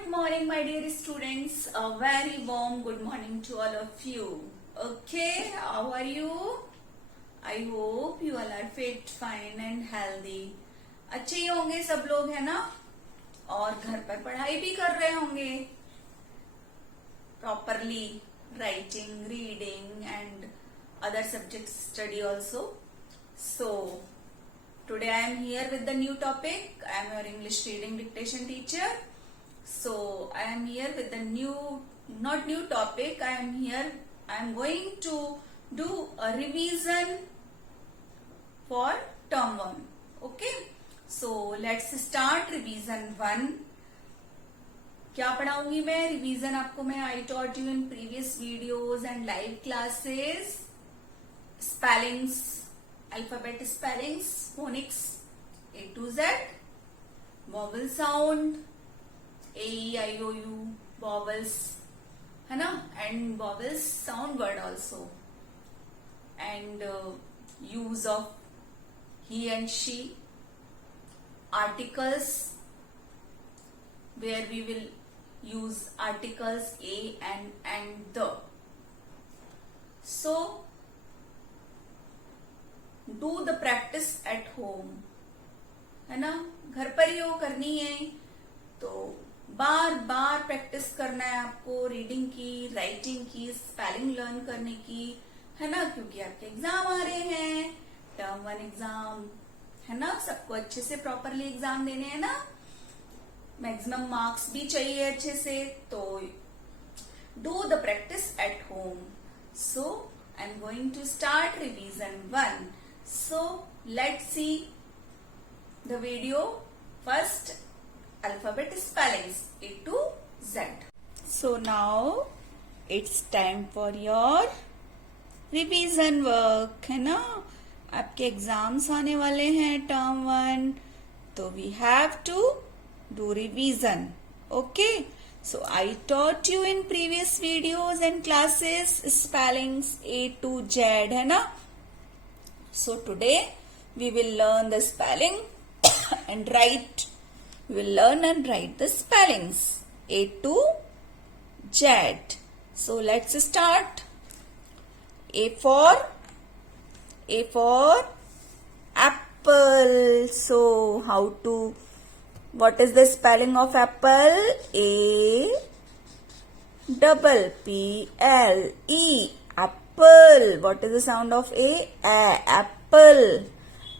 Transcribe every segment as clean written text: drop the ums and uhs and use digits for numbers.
Good morning, my dear students. A very warm good morning to all of you. Okay, how are you? I hope you all are fit, fine and healthy. अच्छे ही होंगे सब लोग, है ना? और घर पर पढ़ाई भी कर रहे होंगे properly, writing, reading and other subjects study also. So today I am here with the new topic. I am your English reading dictation teacher. So I am here with the not new topic. I am going to do a revision for term 1. Okay. So let's start revision 1. क्या पढ़ाऊंगी मैं? Revision आपको मैं I taught you in previous videos and live classes. Spellings, alphabet spellings, phoenix A to Z, vowel sound AEIOU, vowels, है ना, and vowels sound word also, and use of he and she, articles where we will use articles a and the. So do the practice at home, है ना, घर पर ही वो करनी है. तो बार बार प्रैक्टिस करना है आपको रीडिंग की, राइटिंग की, स्पेलिंग लर्न करने की, है ना, क्योंकि आपके एग्जाम आ रहे हैं, टर्म 1 एग्जाम, है ना. सबको अच्छे से प्रॉपरली एग्जाम देने हैं ना, मैक्सिमम मार्क्स भी चाहिए अच्छे से. तो do the practice at home. So I am going to start revision 1. So let's see the video. First, alphabet spellings A to Z. So now it's time for your revision work, है ना. आपके exams आने वाले हैं term 1, तो we have to do revision. Okay, so I taught you in previous videos and classes spellings A to Z, है ना. So today we will learn the spelling and write. We will learn and write the spellings A to Z. So let's start. A for apple. So what is the spelling of apple? A-double-P-L-E. Apple. What is the sound of A? Apple.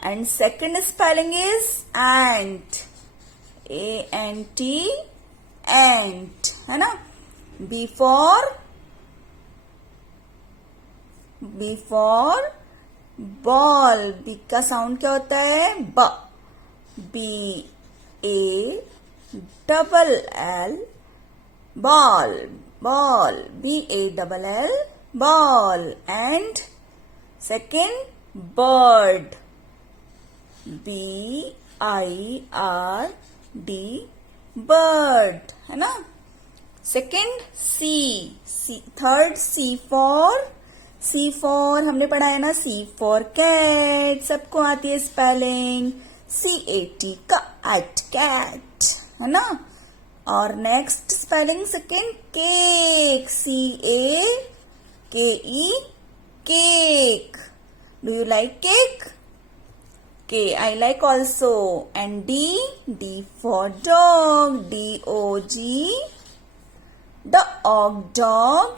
And second spelling is ant. ANT, ant, है ना. B for ball. B का sound क्या होता है? B. B-A-double-L, ball, ball. B-A-double-L, ball. And second, bird. B-I-R-D, bird, है ना. Second third C for हमने पढ़ा है ना, C for cat. सबको आती है स्पेलिंग. CAT, cat, है ना. और next spelling second, cake. CAKE, cake. Do you like cake? Okay, I like also. And D for dog. DOG, dog.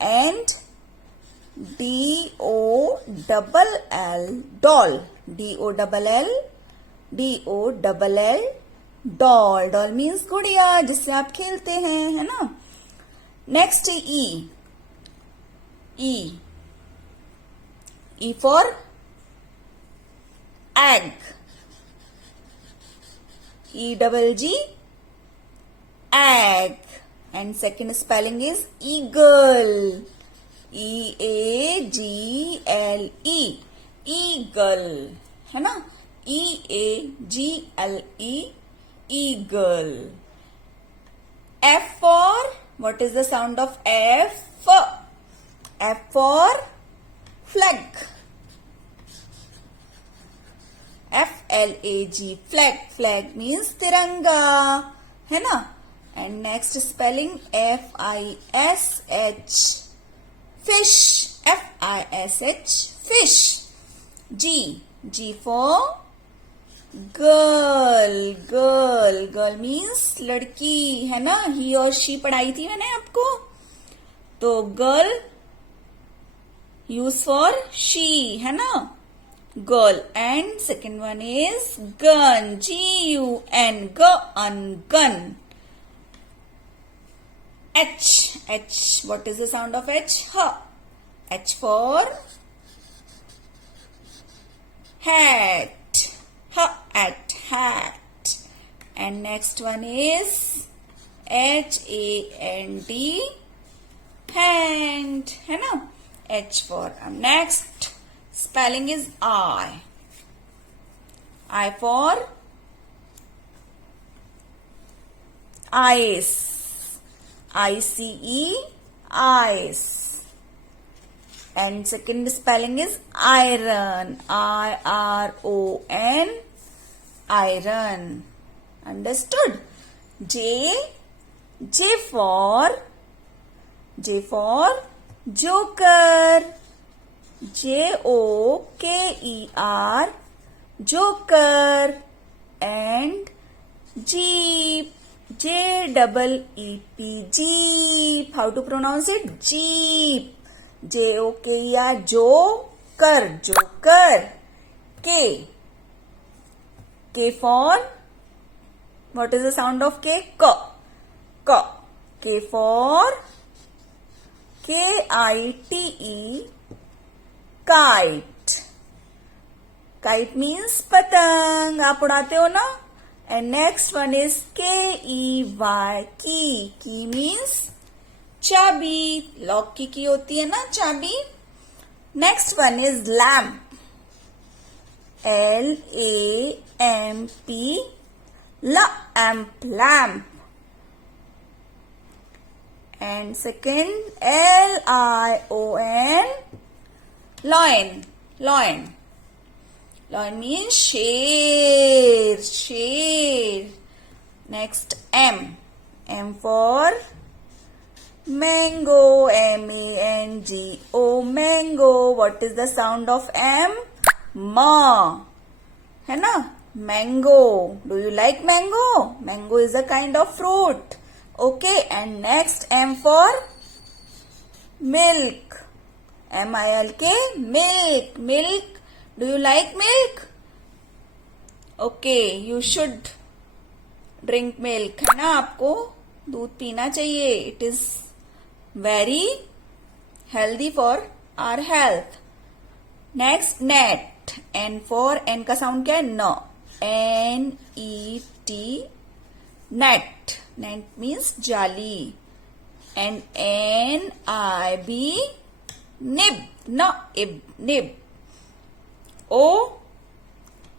And DOLL, doll. DOLL, doll. Doll means गुड़िया, जिससे आप खेलते हैं, है ना. Next E for egg. EGG, egg. And second spelling is eagle. EAGLE, eagle, है ना. EAGLE, eagle. F for, what is the sound of F? F for flag. FLAG, flag. Flag means तिरंगा, है ना. And next spelling F-I-S-H, fish, F-I-S-H, fish. G for girl, girl means लड़की, है ना. he और she पढ़ाई थी मैंने आपको. तो girl use for she, है ना, girl. And second one is gun, G-U-N, gun. H, what is the sound of H? H for hat, hat. And next one is H-A-N-D, hand, है ना. H for next spelling is I for ice, I-C-E, ice. And second spelling is iron, I-R-O-N, iron. Understood? J for joker, J-O-K-E-R, joker. And jeep, J-E-E-P, jeep. How to pronounce it? Jeep, J-O-K-E-R, joker. K for, what is the sound of K? K for K-I-T-E, kite. Kite means patang. आप उड़ाते हो ना. And next one is K-E-Y, key. Key means चाबी. Lock की key होती है ना, चाबी. Next one is lamp, L-A-M-P, lamp. And second, L-I-O-N, loin. Loin means share. Next, M for mango, M-A-N-G-O, mango. What is the sound of M? Ma, है ना, mango. Do you like mango? Mango is a kind of fruit. Okay, and next M for milk, M-I-L-K, milk. Do you like milk? Okay, you should drink milk, है ना. आपको दूध पीना चाहिए. It is very healthy for our health. Next, net, N for, N का sound क्या है? No, N-E-T, net. Net means jali. And N-I-B, nib, nib. O,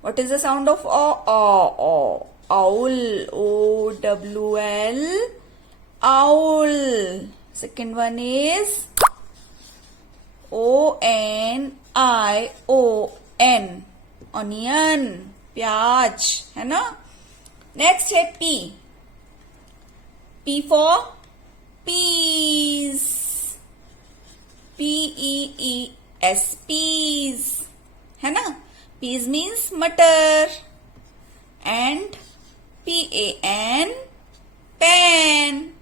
what is the sound of O? Owl, O-W-L, owl. Second one is O-N-I-O-N, onion, प्याज, है ना. Next है P. P for peas, P-E-E-S, peas, है ना. Peas means मटर. And P-A-N, pan.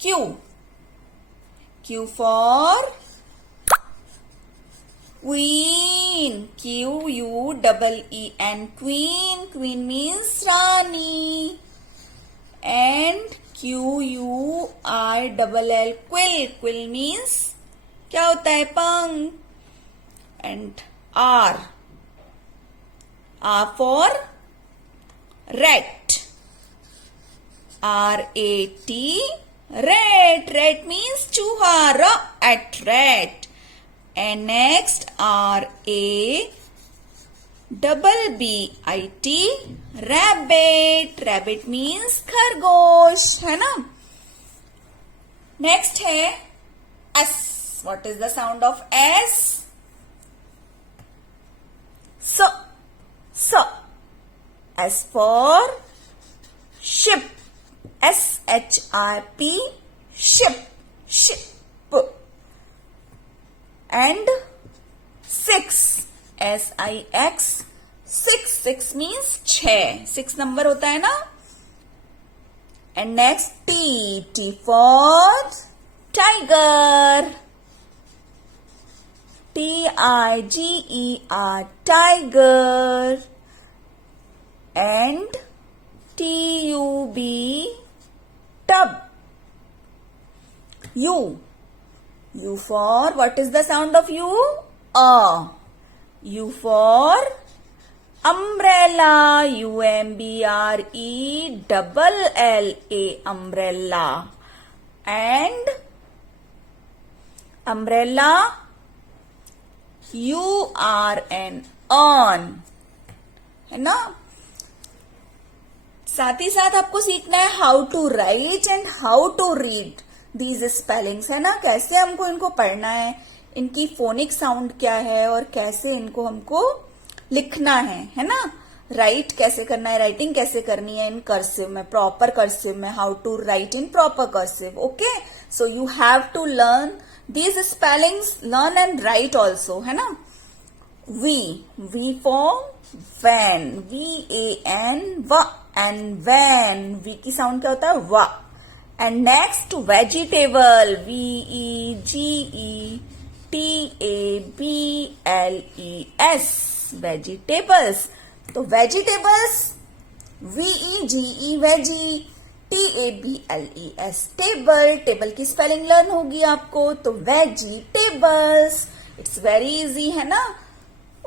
Q for queen, Q-U-E-E-N, queen means Rani. And Q-U-I-L-L, quill means क्या होता है? पंख. And R for rat, R-A-T, rat means चूहा, rat. And next R-A-B-B-I-T, rabbit means खरगोश, है ना. Next है S. What is the sound of S? S for ship, SHIP, ship, ship. And 6, SIX, 6 means 6, 6 number होता है ना. And next T for tiger, TIGER, tiger. And TUB, tub. U for, what is the sound of U? U for umbrella, UMBRELLA, umbrella. And umbrella, URN, on, है ना. साथ ही साथ आपको सीखना है how to write and how to read these spellings, है ना. कैसे हमको इनको पढ़ना है, इनकी फोनिक साउंड क्या है और कैसे इनको हमको लिखना है ना. राइट कैसे करना है, राइटिंग कैसे करनी है इन कर्सिव में, प्रॉपर कर्सिव में, how to right in proper cursive. Okay, so you have to learn these spellings, learn and right also, है ना. वी फॉर वैन, VAN, व. एंड वैन, वी की साउंड क्या होता है, व. And next vegetable, VEGETABLES, vegetables. तो vegetables, VEGE, veggie, TABLES, table. Table की स्पेलिंग लर्न होगी आपको, तो वेजिटेबल्स. इट्स वेरी इजी, है ना.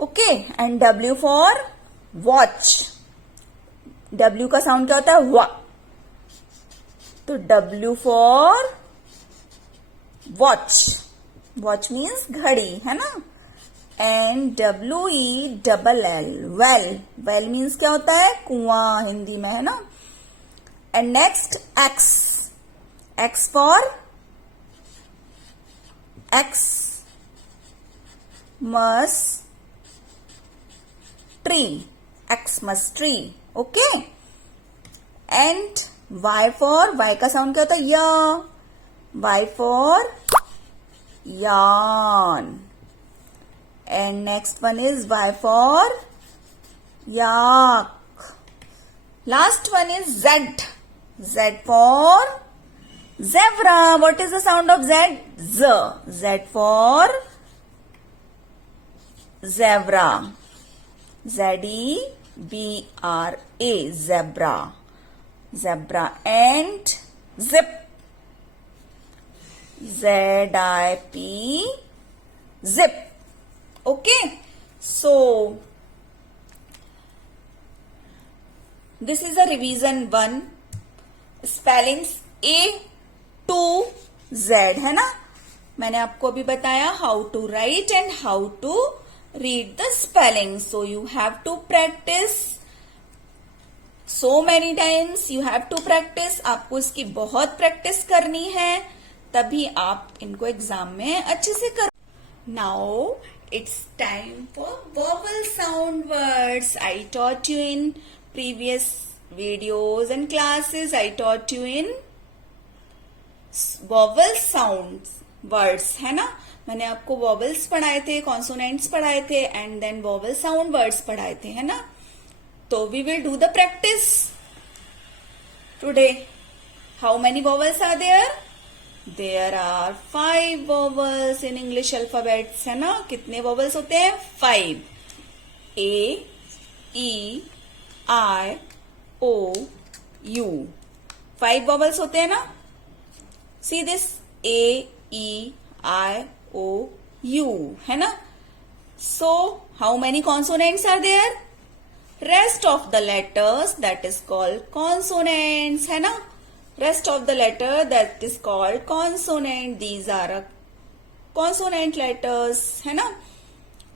Okay. And W for watch, W का साउंड क्या होता है, व. तो W for watch, watch means घड़ी, है ना. And WELL, well. Well means क्या होता है, कुआं हिंदी में, है ना. And next X, X for Xmas tree, Xmas tree. Okay. And Y for, Y का साउंड क्या होता है, या. Y for yarn. And next one is Y for yak. Last one is Z. Z for zebra. What is the sound of Z? Z. Z for zebra. ZEBRA, zebra. Zebra. And zip, ZIP, zip. Okay, so this is a revision 1, spellings A to Z, है ना. मैंने आपको अभी बताया how to write and how to read the spelling. So you have to practice so many times, you have to practice. आपको इसकी बहुत practice करनी है, तभी आप इनको एग्जाम में अच्छे से कर. Now it's time for vowel sound words. I taught you in previous videos and classes. I taught you in vowel sound words, है ना. मैंने आपको vowels पढ़ाए थे, consonants पढ़ाए थे, and then vowel sound words पढ़ाए थे, है ना. So we will do the practice today. How many vowels are there? There are 5 vowels in English alphabets, है ना. कितने vowels होते हैं, 5. A, E, I, O, U. 5 vowels होते हैं ना. See this, A, E, I, O, U, है ना. So how many consonants are there? Rest of the letters, that is called consonants, है ना. Rest of the letter, that is called consonant. These are consonant letters, है ना.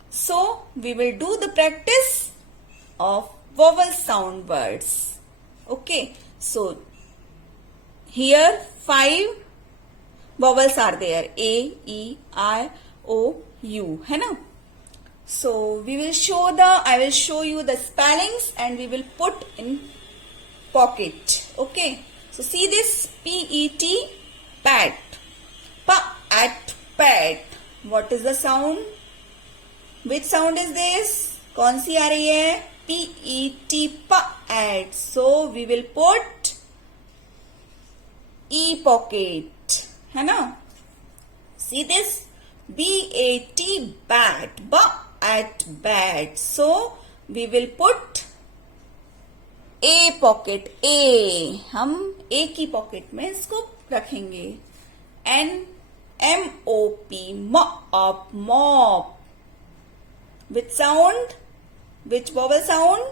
So we will do the practice of vowel sound words. Okay, so here 5 vowels are there, A, E, I, O, U, है ना. So I will show you the spellings and we will put in pocket. Okay, so see this P-E-T, pat. Pa-at, pat. What is the sound? Which sound is this? कौन सी आ रही है? P-E-T, pa-at. So we will put E pocket, है ना? See this? B-A-T, bat. Ba-at, bat. So we will put A pocket. A. हम A की pocket में इसको रखेंगे. N M-O-P, mop, mop. Which sound? Which vowel sound?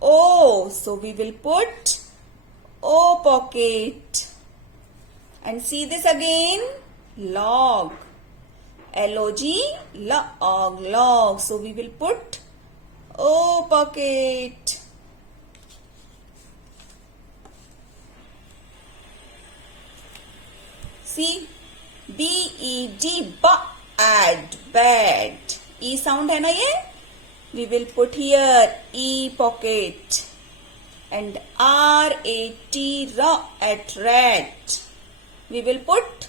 O. So we will put O pocket. And see this again. Log. L-O-G, log, log. So we will put O pocket. See, B-E-D, bad, bad. E sound है ना ये? We will put here E pocket. And R-A-T, at, rat. We will put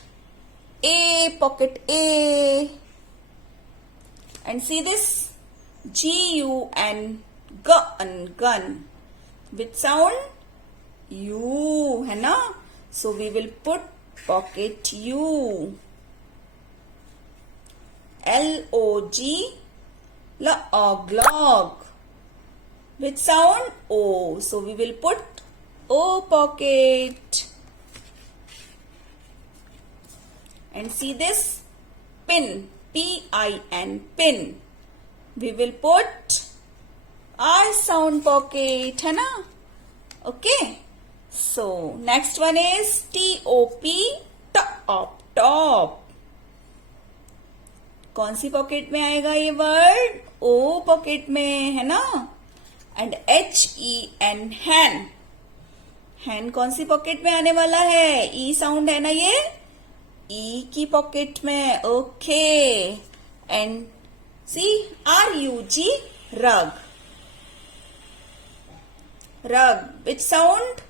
A pocket, A. And see this? G-U-N, gun, gun. Which sound? U, है ना? So we will put pocket U. L-O-G, log, log. Which sound? O. So we will put O pocket. And see this? Pin, P-I-N, pin. We will put I sound pocket, है ना? Okay. So next one is T-O-P, top, top. कौन सी pocket में आएगा ये word? ओ pocket में, है ना? And H-E-N, हैन. हैन कौन सी पॉकेट में आने वाला है? ई साउंड है ना ये? ई की पॉकेट में. ओके. एंड सी R-U-G, रग. रग. Which sound?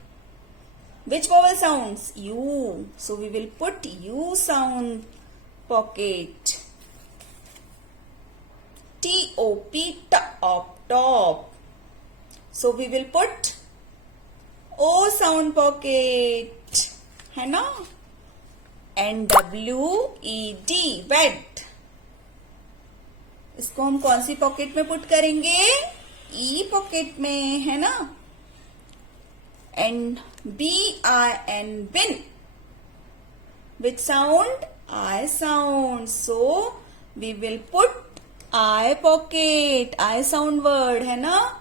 Which vowel sounds? U. So we will put U sound pocket. T-O-P, top, top. So we will put O sound pocket, है ना? And W-E-D, wet. इसको हम कौन सी pocket में put करेंगे? E pocket में, है ना? And B-I-N, bin. Which sound? I sound. So we will put I pocket, I sound word, है ना?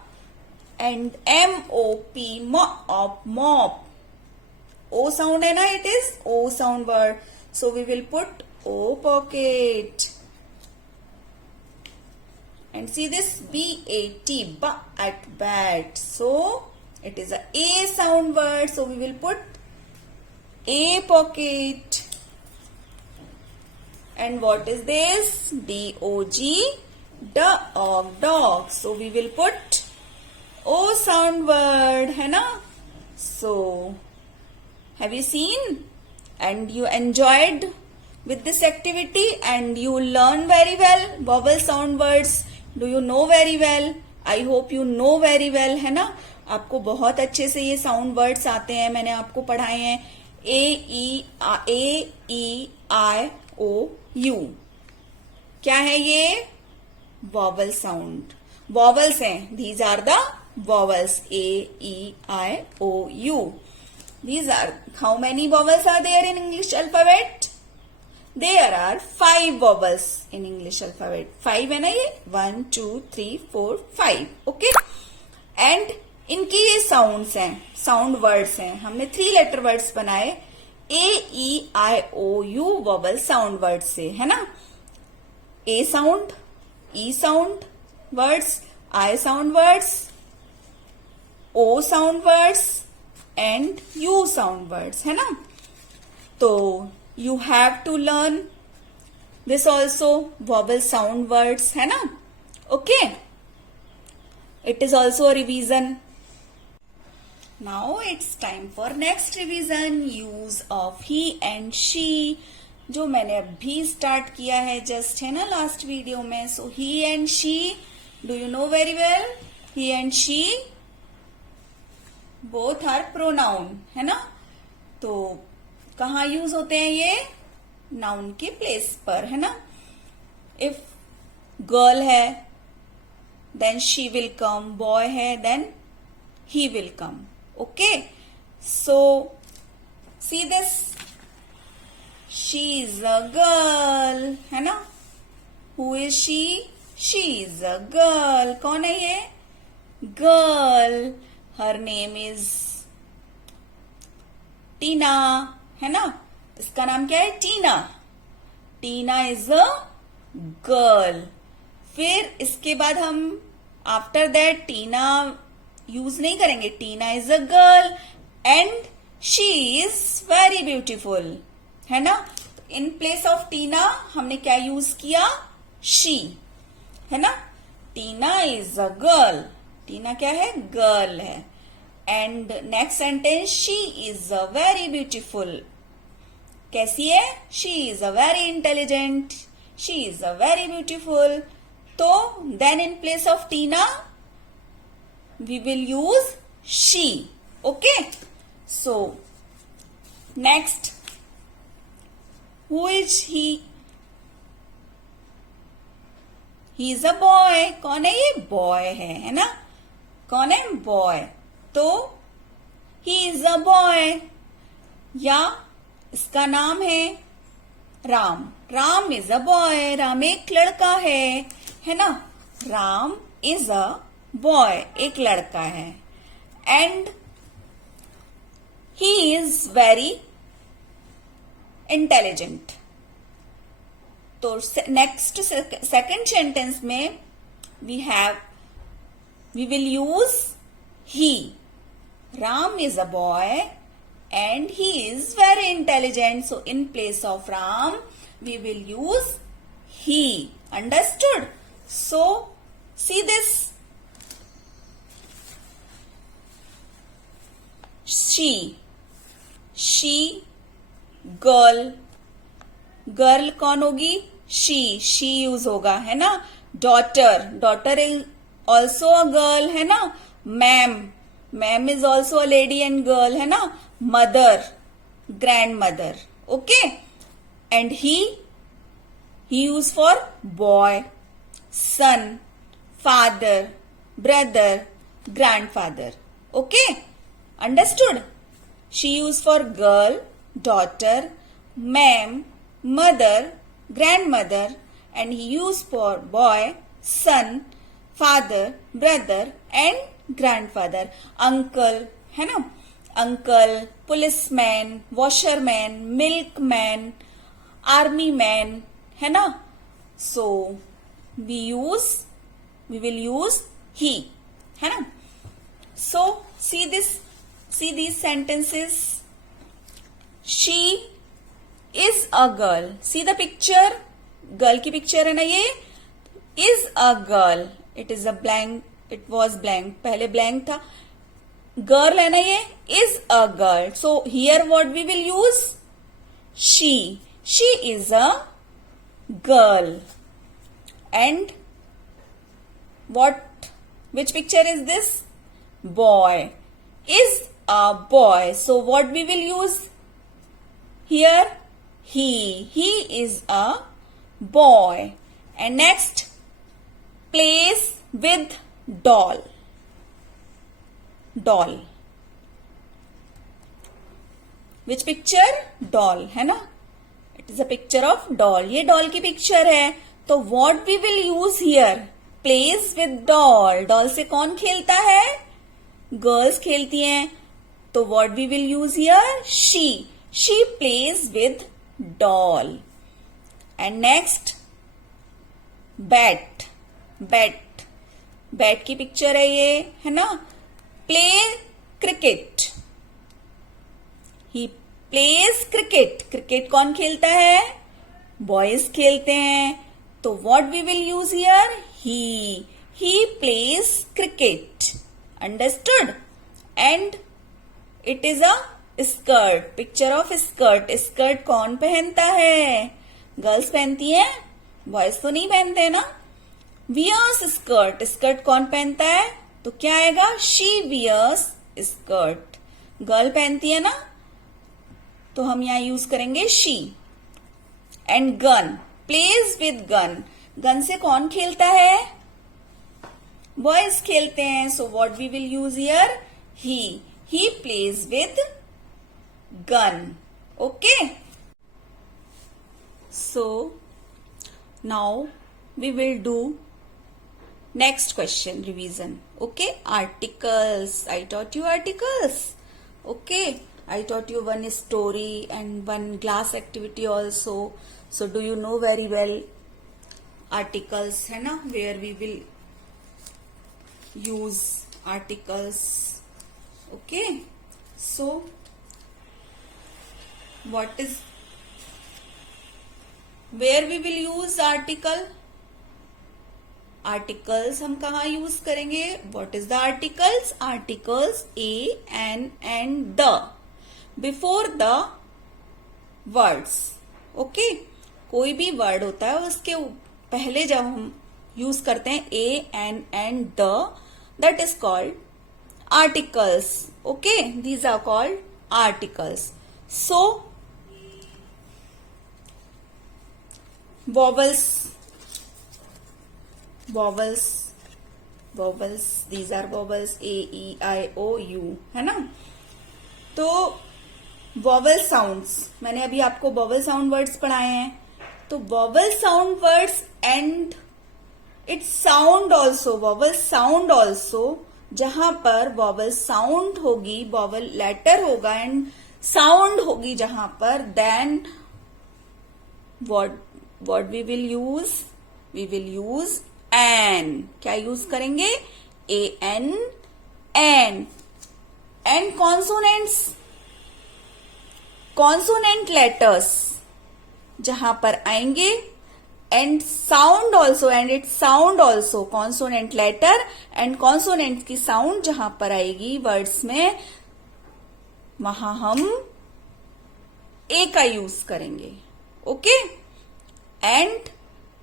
And M-O-P, mop, mop. O sound है ना? It is O sound word. So we will put O pocket. And see this? B-A-T, at, bat. So it is a A sound word. So we will put A pocket. And what is this? D-O-G, dog, dog. So we will put O sound word, है ना? So have you seen? And you enjoyed with this activity and you learn very well vowel sound words. Do you know very well? I hope you know very well, है ना? आपको बहुत अच्छे से ये sound words आते हैं. मैंने आपको पढ़ाए हैं. A-E-I-O-U. क्या है ये? Vowel sound. वॉवल्स हैं. These are the vowels. A-E-I-O-U. These are, how many vowels are there in English alphabet? There are 5 vowels in English alphabet. 5 है ना ये? 1, 2, 3, 4, 5. Okay? And इनकी ये साउंड्स हैं, साउंड वर्ड्स हैं. हमने 3 लेटर वर्ड्स बनाए A-E-I-O-U वॉवल साउंड वर्ड से, है ना? A sound, E sound words, I sound words, O sound words and U sound words, है ना? तो you have to learn this also, vowel sound words, है ना? Okay. It is also a revision. Now it's time for next revision, use of he and she, जो मैंने अभी start किया है जस्ट, है ना, लास्ट वीडियो में. So he and she, do you know very well, he and she both are pronoun, है ना. तो कहाँ यूज होते हैं ये? नाउन के प्लेस पर, है ना. इफ गर्ल है then she will come, boy है then he will come. Okay, so see this, she is a girl, है ना. who is she? she is a girl. कौन है ये? girl. her name is टीना, है ना. इसका नाम क्या है? टीना. टीना is a girl. फिर इसके बाद हम आफ्टर दैट टीना यूज नहीं करेंगे. Tina is a girl and she is very beautiful, है ना. इन प्लेस ऑफ टीना हमने क्या यूज किया? शी, है ना. टीना इज अ गर्ल, टीना क्या है? गर्ल है. And next sentence, she is a very beautiful. कैसी है? She is a very intelligent, she is a very beautiful. तो then in place of Tina we will use she. Okay, so next, who is he? he is a boy. कौन है ये? boy है ना. कौन है? boy. तो he is a boy. या इसका नाम है Ram. Ram is a boy. Ram एक लड़का है ना. राम is a बॉय, एक लड़का है. And he is very intelligent. तो नेक्स्ट सेकंड सेंटेंस में we will use he. Ram is a boy and he is very intelligent. So in place of Ram we will use he. Understood? So see this, she girl. Girl कौन होगी? she use होगा, है ना. Daughter is also a girl, है ना. Ma'am is also a lady and girl, है ना. Mother, grandmother. Okay. And he use for boy, son, father, brother, grandfather. Okay, understood? she used for girl, daughter, ma'am, mother, grandmother, and he used for boy, son, father, brother, and grandfather. uncle, है ना. uncle, policeman, washerman, milkman, army man, है ना. so we will use he, है ना. so see these sentences. she is a girl. see the picture, girl की picture है ना ये. is a girl, it is a blank, it was blank, पहले blank था. girl है ना ये. is a girl. so here what we will use? she is a girl. and which picture is this? boy is a boy. so what we will use here? he is a boy. and next, plays with doll. which picture? doll, है ना. it is a picture of doll. ये doll की picture है. तो what we will use here? plays with doll. doll से कौन खेलता है? गर्ल्स खेलती हैं. तो what we will use here? she plays with doll. and next, bat की पिक्चर है ये, है ना. play cricket. he plays cricket. Cricket कौन खेलता है? बॉयज खेलते हैं. तो what we will use here? he plays cricket. Understood? And it is a skirt, picture of skirt. Skirt कौन पहनता है? गर्ल्स पहनती है, बॉयज तो नहीं पहनते ना। वियर्स स्कर्ट, स्कर्ट कौन पहनता है? तो क्या आएगा? शी वियर्स स्कर्ट, गर्ल पहनती है ना, तो हम यहां यूज करेंगे she. And gun, plays with gun, gun से कौन खेलता है? बॉयज खेलते हैं, so what we will use here? He plays with gun. Okay, so now we will do next question revision. Okay, articles. I taught you articles. Okay, I taught you one story and one class activity also. So do you know very well articles, है ना, where we will use articles. Okay, so what is, where we will use article? Articles हम कहा use करेंगे? What is the articles? Articles a, an and the before the words. Okay, कोई भी word होता है उसके पहले जब हम यूज करते हैं a, an and the, that is called articles. Okay, these are called articles. So vowels, these are vowels, a, e, i, o, u, है ना। तो vowel sounds, मैंने अभी आपको vowel sound words पढ़ाए हैं। तो vowel sound words and its sound also, vowel sound also, जहां पर vowel sound होगी, vowel letter होगा एंड sound होगी जहां पर, then what we will use? We will use an. क्या यूज करेंगे? A an, an. And consonants, consonant letters जहां पर आएंगे, and sound also, and it sound also, consonant letter and consonant की साउंड जहां पर आएगी वर्ड्स में, वहां हम ए का यूज करेंगे। ओके, एंड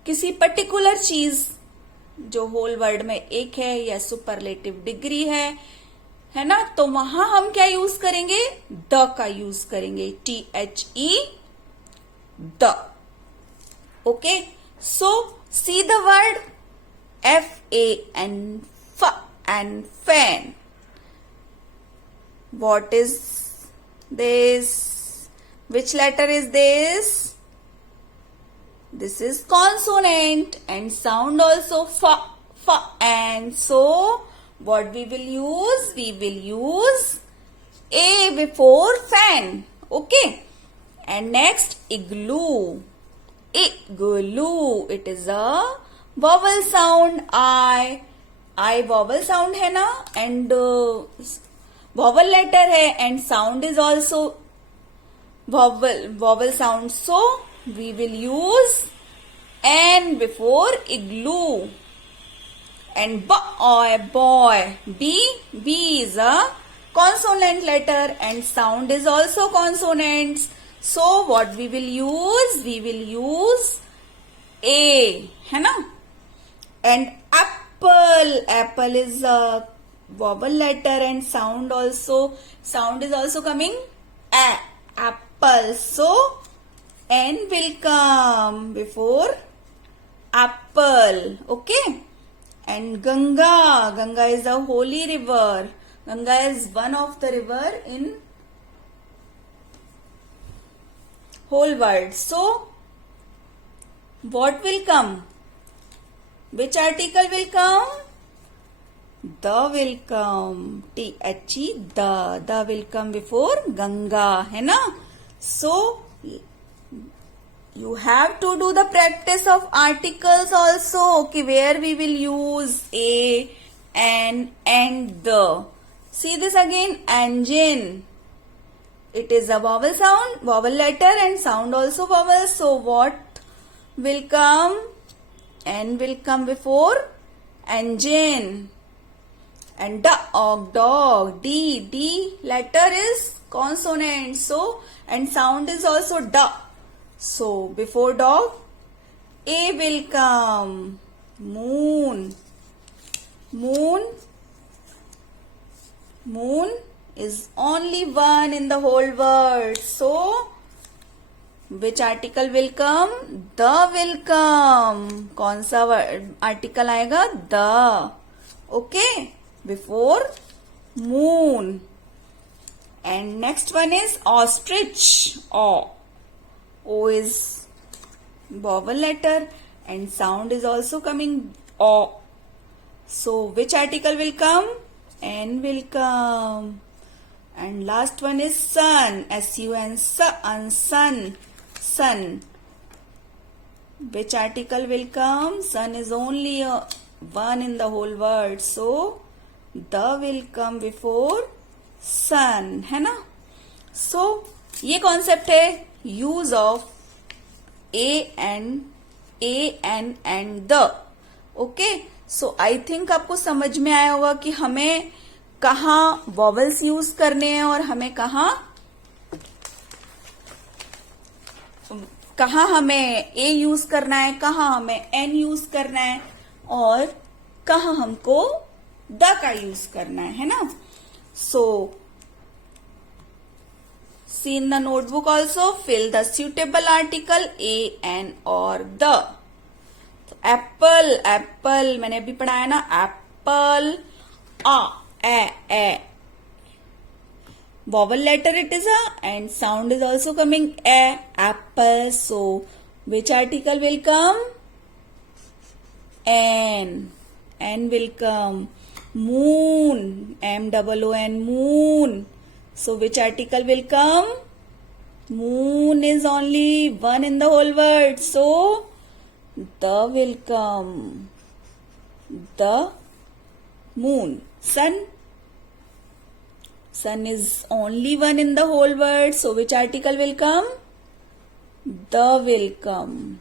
किसी पर्टिकुलर चीज जो होल वर्ड में एक है या सुपरलेटिव डिग्री है ना, तो वहां हम क्या यूज करेंगे? द का यूज करेंगे, THE, the. Okay, so see the word FAN, and fan. What is this? Which letter is this? This is consonant and sound also fa, and so what we will use? We will use A before fan. Okay, and next igloo. Igloo, it is a vowel sound. I vowel sound है ना, and vowel letter है, and sound is also vowel sound. So we will use N before igloo. And boy, B is a consonant letter and sound is also consonants. So what we will use? We will use A, है ना? And apple is a vowel letter and sound is also coming A, apple. So N will come before apple. Okay, and Ganga is a holy river. Ganga is one of the river in whole world. So what will come? Which article will come? The will come. THE, the will come before Ganga, है ना? So you have to do the practice of articles also. Okay, where we will use A, N and the. See this again, engine. It is a vowel sound, vowel letter and sound also vowel. So what will come? N will come before engine. and dog. D letter is consonant, so and sound is also da. So before dog, A will come. Moon is only one in the whole word. So which article will come? The will come. कौन सा article आएगा? The. Okay. Before moon. And next one is ostrich. O is vowel letter and sound is also coming O. So which article will come? N will come. And last one is sun. S-U-N, sun. Sun. Which article will come? Sun is only one in the whole word. So the will come before sun. है ना? So ये concept है use of A, N and the. Okay. So I think आपको समझ में आया होगा कि हमें कहाँ वॉवल्स यूज करने हैं और हमें कहाँ हमें ए यूज करना है, कहाँ हमें एन यूज करना है और कहाँ हमको द का यूज करना है ना. So see in the notebook also fill the suitable article A, N और the. एप्पल मैंने अभी पढ़ाया ना, apple a vowel letter it is and sound is also coming apple. So which article will come? N will come. Moon, MOON, moon. So which article will come? Moon is only one in the whole word, so the will come. The moon. Sun is only one in the whole word, so which article will come? The will come.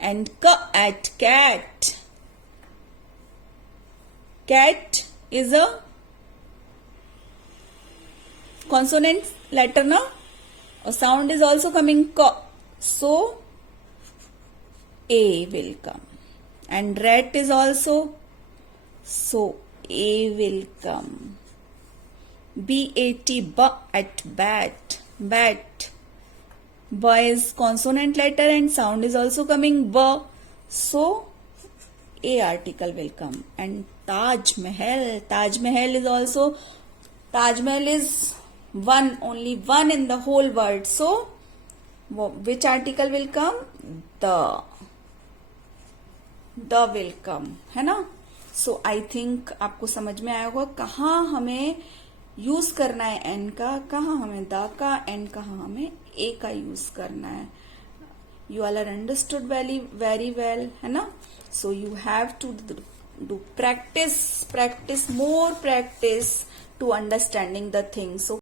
And at cat. Cat is a consonant letter now. A sound is also coming so A will come. And rat is also, so A will come. B-A-T, at bat. B is consonant letter and sound is also coming B. So A article will come. And Taj Mahal is also, Taj Mahal is only one in the whole word. So which article will come? The will come, है ना. सो I think आपको समझ में आया होगा कहाँ हमें use करना है एन का, कहाँ हमें द का, एन कहाँ हमें ए का यूज करना है. You all are understood very well, है ना. So you have to do practice, more practice to understanding the things. So